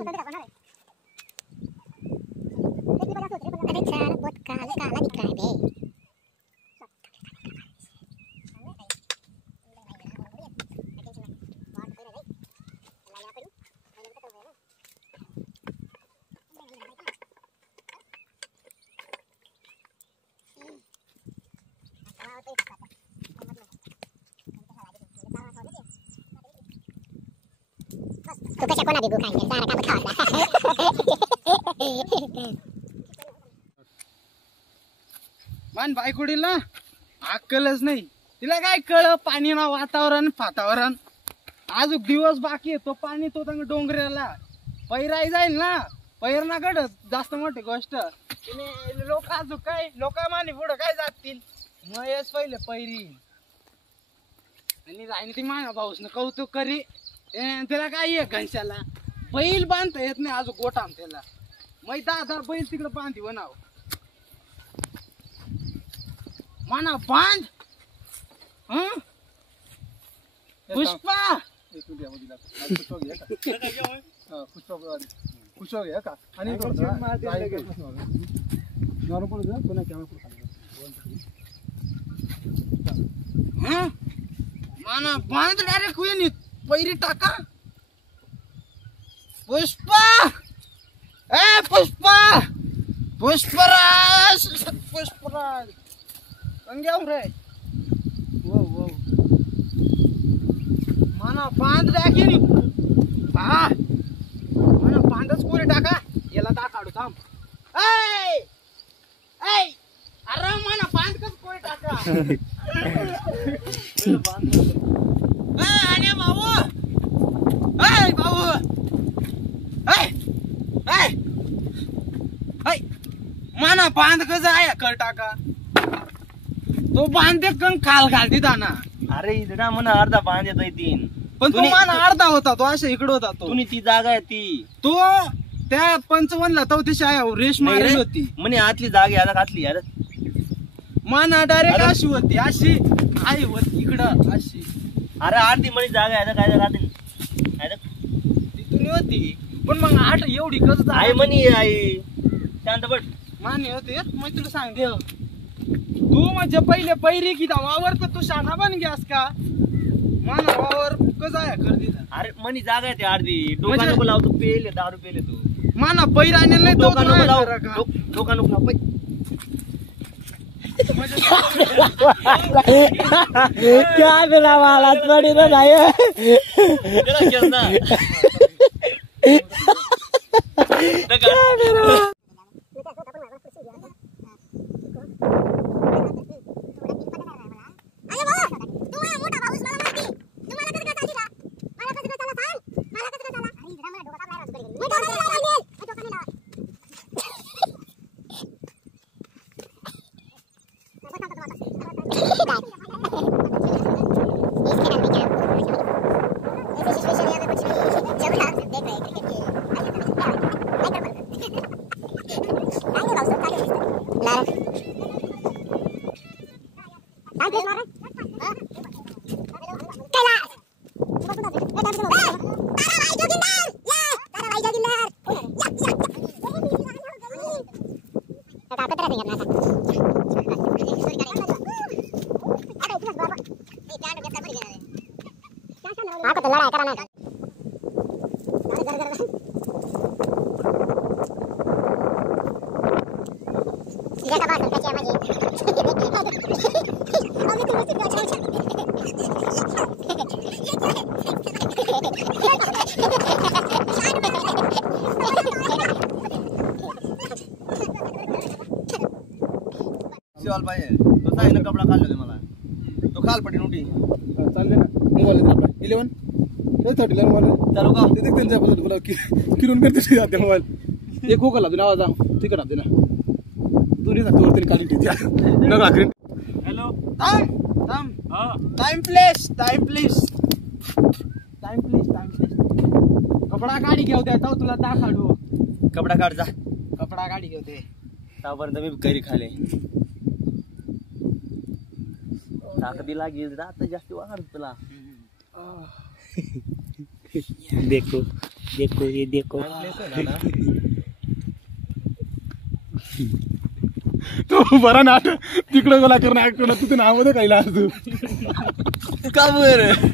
अरे छान बहुत काला काला दिख रहा है बे। तू कशा कोणा बिगू खायचे सारा काम खावा मान बायकोडीला अक्कलच नाही, तिला काय कळ पाणी ना वातावरण फातावरण. आज दिवस बाकी आहे, तो पाणी तो तंग डोंगराला पैराय जाईल ना, पैर ना कड जास्त मोठी गोष्ट. लोक आज काय लोक माने पुढं काय जातील, मयच पहिले पैरी आणि राहिनी ती माना भाऊस न कौतुक करी. त्याला काय आहे घनशाला बैल बांधता येत नाही, अजून गोठाम त्याला मै 10 बैल तिकडे बांधी बनाव माना बांध. पुष्पा माना बांध डायरेक्ट होईल पैरी टाका. पुष्पा ए पुष्पा पुष्पराज पुष्पराज संग्याव रे वो वो माना बांध टाकी नी हा माना बांधच कोरी टाका याला दा काढू थांब. ए ए अरे माना बांध कस कोरी टाका. अरे बाबू ए बाबू ए ए ए माना बांध कस आहे कर टाका. तो बांधते कण खाल घालती ना. अरे इथं म्हणा अर्धा बांध येत तीन, पण तो माना अर्धा होता, तो अशा इकडे होता. तो ती जागा आहे ती तो त्या 55ला तो तिशी रेश मारली होती म्हणे आतली जागा याला घातली यार. माना डायरेक्ट अशी होती, अशी आई होती इकडं अशी. अरे अर्धी म्हणे जागा याला काय घातली तिथून होती, पण मग आठ एवढी कस आई म्हणे आई शांत बट मान्य होते. मग तुला सांगते तू म्हणजे पहिले पैरी की वावर तर तू शाखा बन ग्यास का माना वावर कस आहे खरेदी. अरे म्हणे जागा आहे ती अर्धी डोका नको लावतो पेले दारू पेले तू माना पैर आणलेला नाही डोका नको लाव डोका नको लाव क्या बिना वालात पड़ी तो नहीं आपको तो लड़ाई कराना है. जैसा बात करता है मुझे अभी तो मुझे क्या चाहिए. शिवाल भाई तो साईनं कपडा काढला मला तो खाल पटी नोटी चालले ना. मोबाईल आहे आपला 11 30 मोबाईल चालू का ते त्यांच्या बोला किरून करते जाते मोबाईल एक होकला तुला आवाज तिकड आपले ना दोन्ही ना तोर तरी काढून ठेवते ना राखरी. हॅलो थांब थांब हा time please time please time please time please. कपडा गाडी घेऊ द्या तो तुला दा काढू. कपडा काढ जा कपडा गाडी घेऊ दे तापर्यंत मी घरी खाले ताकदी लागेल आता जास्त वाढ तुला देखो देखो ये देखो तो बरा नाट तिकडं गोला करून ऐकतो तू ते नाव मध्ये काहीला तू का बरं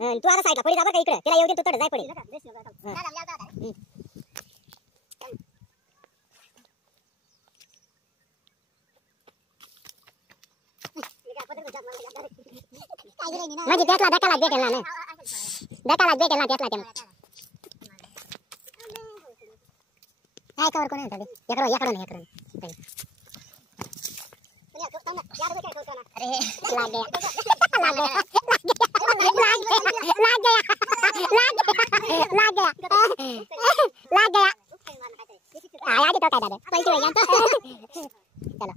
तू आता साईडला पडी जा बरं का इकडे तिला येऊ दे तू थोडं जाय पडी म्हणजे त्यातला धक्का लाग भेटेल ना धक्का लाग भेटेल ना त्यातला काय कवर कोण आहे याकडून अरे लाग गया आया तो काय दादा पलटी हो गया चलो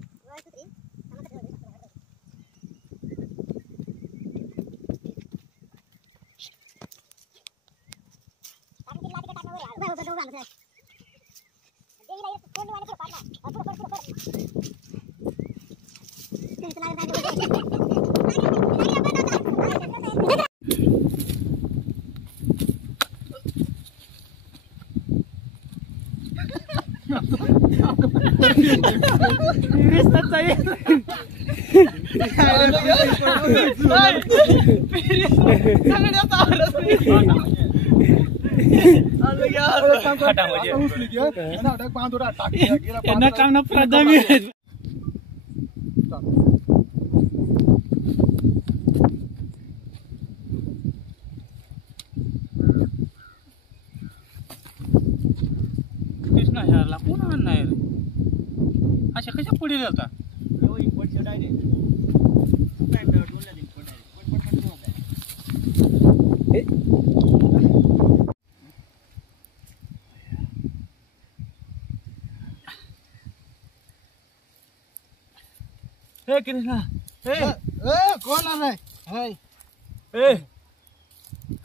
कृष्णा ह्याला कोण आणणार रे अशा कशा पुढे जाता हे कृष्णा कोण आहे ए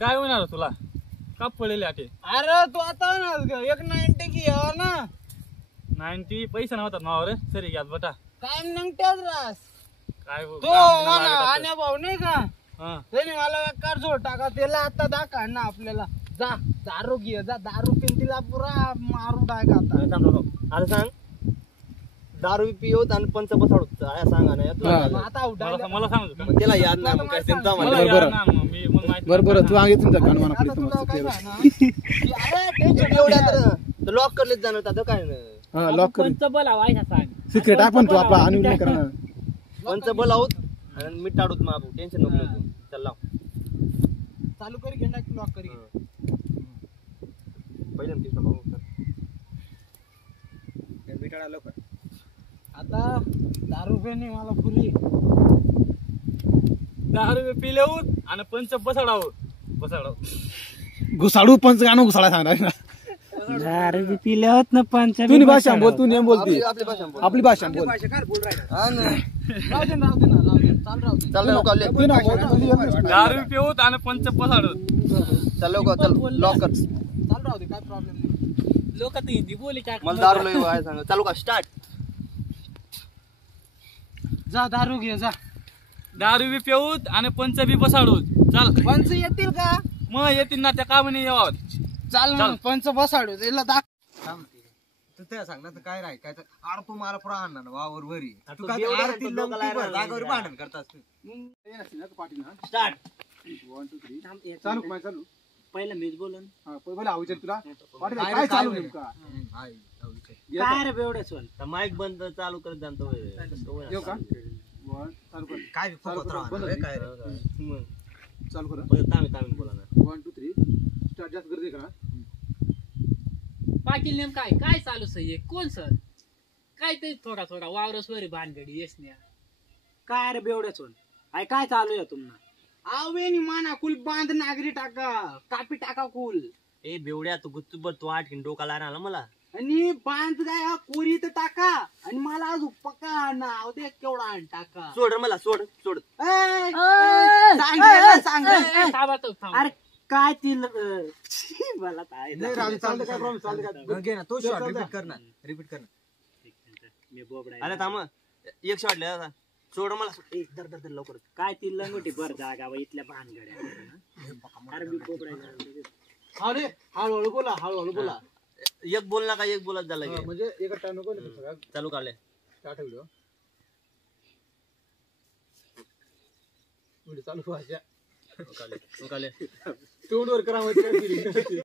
काय होणार तुला का पळेल आटे अरे तू आता ना एक 90 की यावर ना 90 पैसा नव्हता मावर सरी घ्यात बटा काय नंगट्याच रास काय तो आण्या भाऊ नाही का त्याने मला बेकार झोड टाका त्याला आता दाखा ना आपल्याला जा दारू घे जा दारू पिन तिला पुरा मारू टाक आता आता सांग दारू पिओत आणि पंच बसाडत आया सांगा ना आता उठायला मला सांगू का त्याला याद नाही मग काय त्यांचा मला म्हणलं याद नाही मग मी मग माहिती बरं तू आगे तुमचा कान म्हणा आता तुला काय ना अरे टेन्शन एवढ्या लॉक करलेच जाणार आता काय नाही हा लॉक कर पंच बोला व्हायचा सांग सिक्रेट आपण तू आपला अनुभव नाही करणार पंच बल आहोत आणि मी टाळूत मग आपण टेन्शन नको घेऊ. चल लाव चालू करी घेणार की लॉक करी पहिले कृष्ण भाऊ आता दारू पिणे मला पुरी 10 रुपये पिले होत आणि पंच बसाडाव घुसाडू पंच गाणं घुसाडा सांगणार ना दारू पिले होत ना पंच तुम्ही भाषा बोल तू नेम बोलती आपली भाषा बोल. आपली भाषा बोल हा ना. राहू दे चाल राहू दे चल लवकर ले. तू ना बोल. 10 रुपये होत आणि पंच बसाडत चल लवकर चल लॉक कर चाल राहू दे काय प्रॉब्लेम नाही लोक तर हिंदी बोली काय मला दारू लय आहे सांग चालू का स्टार्ट जा दारू घे जा 10 रुपये पिऊत आणि पंच बी बसाडूत चाल पंच येतील का मग येतील ना त्या कामाने यावं चाल मग पंच बसाडू त्याला दाख तू त्या सांग ना काय राय काय आडपू मला पुरा आणणार ना वावर वरी तू काय आरती जागावर भांडण करतात स्टार्ट चालू काय चालू पहिला मीच बोलन हा पहिला आवाज तुला पाटील काय चालू नेमका काय रे बेवड्याच माईक बंद चालू करत जाणतो येऊ का वन चालू कर काय काय चालू कर तामी बोला ना 1 2 3 स्टार्ट जास्त गरजे का पाटील नेम काय चालू सही कोण सर काय ते थोडा वावरस वरी भानगडी येसन्या काय रे बेवड्याच काय काय चालू आहे तुम्हाला आवेनी माना कुल बांध नागरी टाका कापी टाका कुल ए बेवड्या तू गुत्तूबर तू आठकीन डोका लागला मला आणि बांध जाय कोरी तर टाका आणि मला आज पक्का नाव दे केवढा आण टाका सोड मला सोड सांग अरे काय ती मला काय नाही राजू चालतं काय प्रॉब्लेम चालतं काय घे ना तो शॉट रिपीट कर ना मी बोबडा अरे थांब एक शॉट लिहा आता सोड मला ए, दर दर दर लवकर काय ती लंगोटी भर जागा इथल्या भानगड्या अरे मी बोबडा अरे हळूहळू बोला एक बोल ना काय एक बोलत झाला की म्हणजे एका टाइम नको ना सगळं चालू काढले स्टार्ट व्हिडिओ चालू व्हायच्या काढले तोंडवर करा